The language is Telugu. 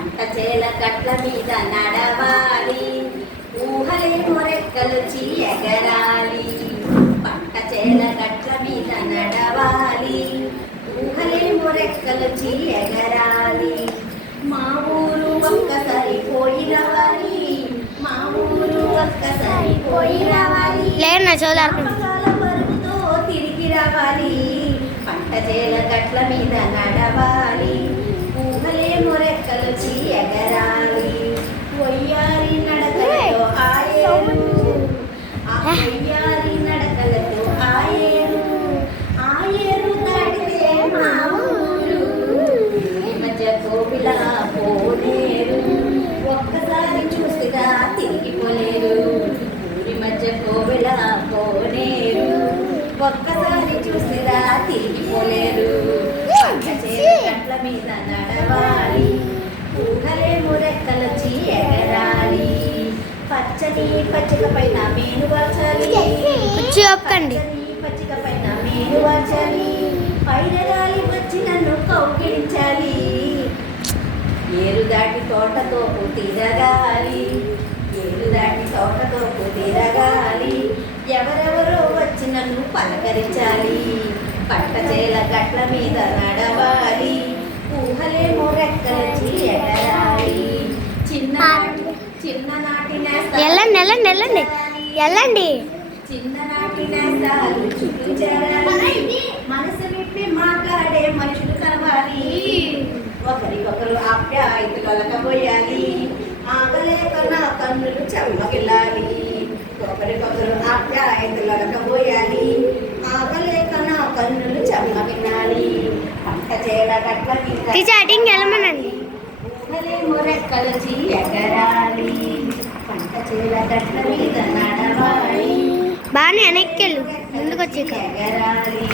పంట చేల గట్ల మీద నడవాలి, ఊహలేమో రెక్కలొచ్చి ఎగరాలి. పంట చేల గట్ల మీద నడవాలి, ఊహలేమో రెక్కలొచ్చి ఎగరాలి. మా ఊరు ఒక్కసారి పోయి రావాలి, మా ఊరు ఒక్కసారి పోయి రావాలి. పరుగుతో తిరిగి రావాలి. పంట చేల గట్ల మీద నడవాలి, ఊహలేమో రెక్కలొచ్చి ఎగరాలి. వయ్యారి నడకలతో ఆయేరు, వయ్యారి నడకలతో ఆయేరు, ఆయేరు దాటితే మా ఊరు. ఈ మధ్య కోవిల పోలేరు, ఒక్కసారి చూసిరా తిరిగిపోలేరు. ఊరి మధ్య కోవిల పోలేరు, ఒక్కసారి చూసిరా తిరిగిపోలేరు. పంట చేల గట్ల మీద నడవాలి, ఊహలేమో రెక్కలొచ్చి ఎగరాలి. పచ్చని పచ్చిక పైన మేను వాచాలి, పచ్చని పచ్చిక పైన మేను వాచాలి. పైన గాలి వచ్చి నన్ను కౌగిలించాలి. ఏరు దాటి తోటతో తిరగాలి, ఏరు దాటి తోటతో తిరగాలి. ఎవరెవరో వచ్చి నన్ను పలకరించాలి. పంట చేల గట్ల మీద నడవాలి, ఊహలేమో రెక్కలొచ్చి ఎగరాలి. చిన్ననాటి చిన్ననాటి నేస్తాలు చుట్టూ చేరాలి. మనసు విప్పి మాట్లాడే మనుషులు కలవాలి. ఒకరికొకరు ఆప్యాయతలకపోయాలి, ఆగలేక నా కన్నులు చెమ్మగిల్లాలి. ఒకరికొకరు ఆప్యాయతలకపోయాలి, ఆగలేక నా కన్నులు చెమ్మగిల్లాలి. పంట చేల గట్ల మీద ఊహలేమో రెక్కలొచ్చి ఎగరాలి. పంట చేల గట్ల మీద నడవాలి, బాగానే వెనక్కెళ్ళు ముందుకు వచ్చి ఎగరాలి.